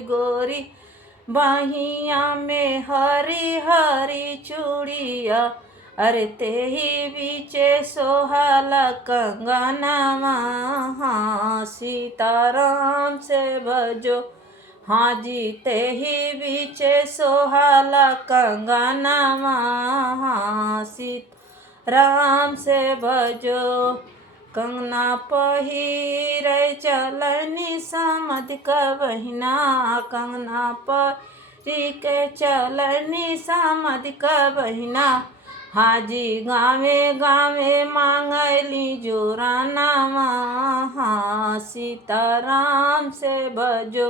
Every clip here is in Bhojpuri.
गोरी गोरी बहिया में हरी हरी चूड़िया, अरे तेही बीचे सोहाला कंगनवा। हाँ सीताराम से भजो, हाँ जी तेही बीचे सोहाला कंगनवा। हाँ सीताराम से भजो, कंगना पहिरे चलनी समध क बहिना, कंगना पहिरी के चलनी समध क बहिना। हाजी गावे गावे मांगली जोरानावा। हाँ सीताराम से भजो,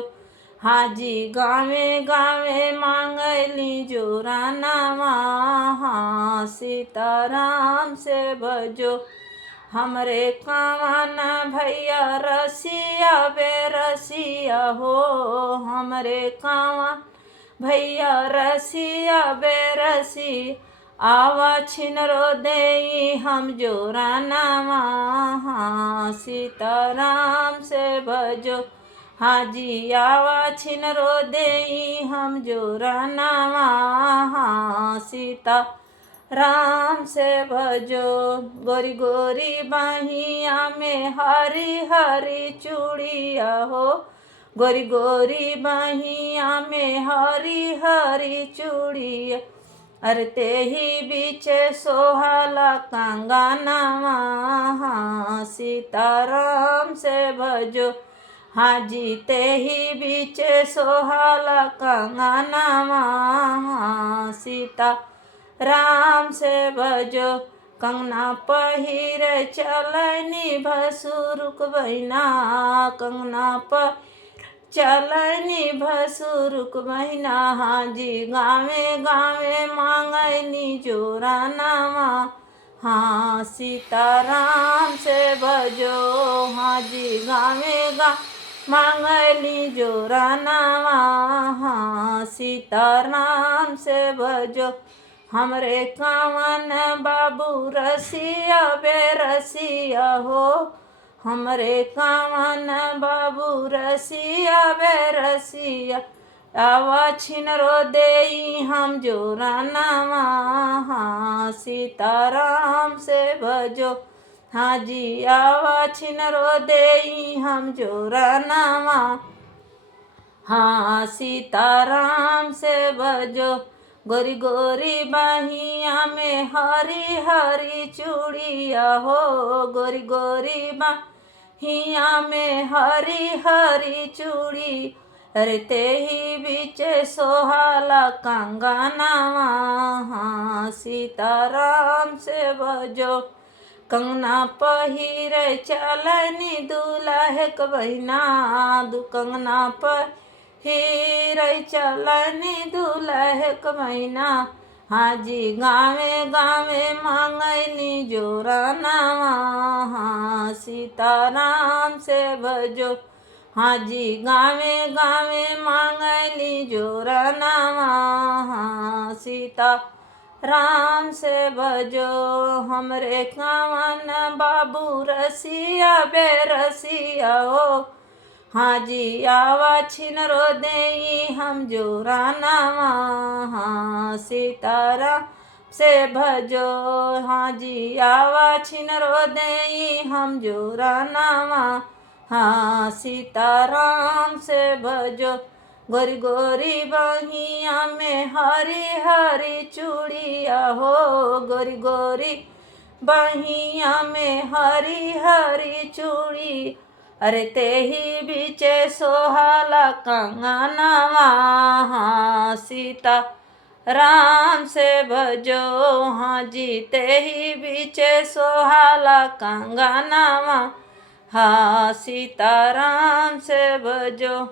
हाजी गावे गावे मांगली जोरानावा। हाँ सीताराम से भजो, हमरे कावन भैया रसिया बेरसिया हो, हमरे कावन भैया रसिया बेरसी, आवा छिनरो देई हम जोरानावा। हाँ सीताराम से भजो, हाजी आवा छिनरो देई हम जोरानावा। हाँ सीता राम से भजो, गोरी गोरी बहिया में हरी हरी चूड़िया हो, गोरी गोरी बहिया में हरी हरी चूड़िया, अरे तेही बीचे सोहाला कंगनवा। हाँ सीताराम से भजो, हाजी तेही बीचे सोहाला कंगनवा। हाँ सीता राम से भजो, कंगना पहिरे चलनी भसुरुक बहिना, कंगना पर चलनी भसुरुक बहिना। हाजी गावे गावे मांगनी जोरानावा। हाँ सीताराम से भजो, हाजी गावे गा मांगली जोरानावा। हाँ सीताराम से भजो, हमरे कावन बाबू रसिया बेरसिया हो, हमरे कावन बाबू रसिया बेरसिया, आवा छिनरो देई हम जोरानावा। हाँ सीताराम से भजो, हाजी आवा छिनरो देई हम जोरानावा। हाँ सीताराम से भजो, गोरी गोरी बहिया में हरी हरी चूड़िया हो, गोरी गोरी बहिया में हरी हरी चूड़ी, अरे तेही बीचे सोहाला कंगनवा। हाँ सीताराम से भजो, कंगना पहिरे चलनी दुल्हक बहिना, कंगना पहिरे चलनी दुल्हक बहिना। हाजी गावे गावे मांगनी जोरानावा। हाँ सीताराम से भजो, हाजी गावे गावे मांगली जोरानावा। हाँ सीता राम से भजो, हमरे कावन बाबू रसिया बेरसिया हो, हाजी आवा छिनरो देई हम जोरानावा। हाँ सीताराम से भजो, हाजी आवा छिनरो देई हम जोरानावा। हाँ सीताराम से भजो, गोरी गोरी बहिया में हरी हरी चूड़िया हो, गोरी गोरी बहिया में हरी हरी चूड़ी, अरे तेही बीचे सोहाला कंगनवा। हाँ सीता राम से भजो, हाजी तेही बीचे सोहाला कंगनवा। हाँ सीताराम से भजो।